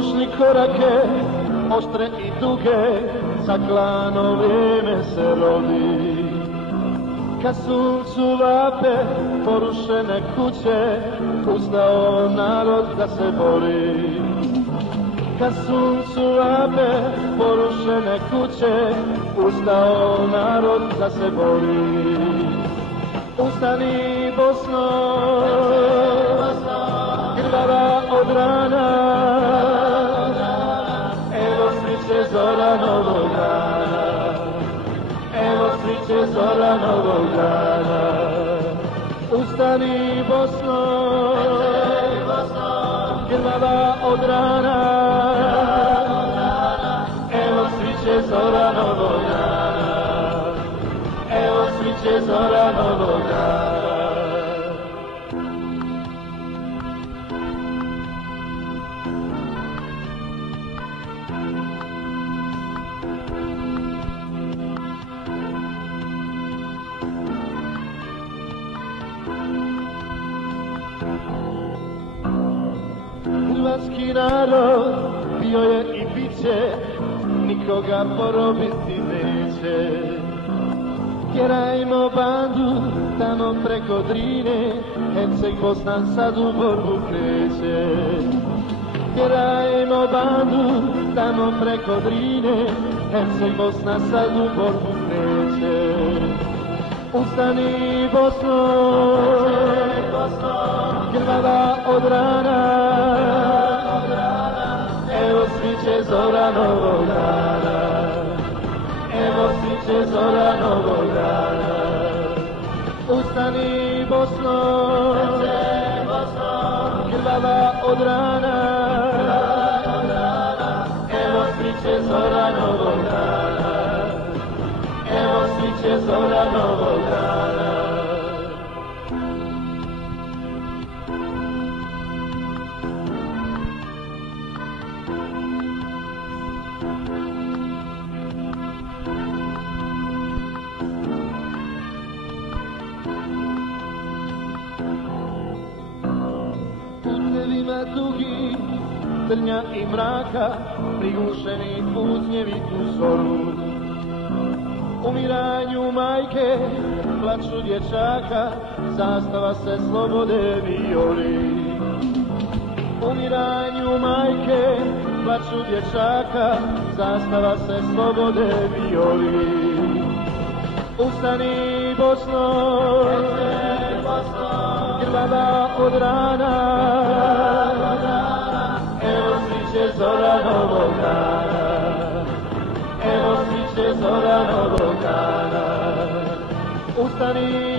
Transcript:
Porušni korake, oštre i duge, zaklano vrijeme se rodi. Kad suncu vape porušene kuće, ustao narod da se bori. Kad suncu vape porušene kuće, ustao narod da se bori. Ustani Bosno, krvava od rana, evo sviće zora novog dana, evo sviće zora novog dana. Ustani Bosno, krvava od rana, evo sviće zora novog dana, evo sviće zora novog dana. Hrvatski narod bio je i bit će, nikoga porobiti neće. Tjerajmo bandu tamo preko Drine, Herceg Bosna sad u borbu kreće. Tjerajmo bandu tamo preko Drine, Herceg Bosna sad u borbu kreće. Ustani Bosno, krvava od rana, evo sviće zora novog dana, evo sviće zora novog dana. Ustani Bosno, krvava od rana, evo sviće zora novog dana, evo sviće zora novog dana. Putevima dugi, trnja i mraka, prigušeni putnjevi u zoru. Umiranju majke, plaču dječaka, zastava se slobode vijori. Umiranju majke, plaču dječaka, zastava se slobode vijori. Ustani Bosno, krvava od rana, evo sviće zora novog dana, evo sviće zora novog dana. Ustani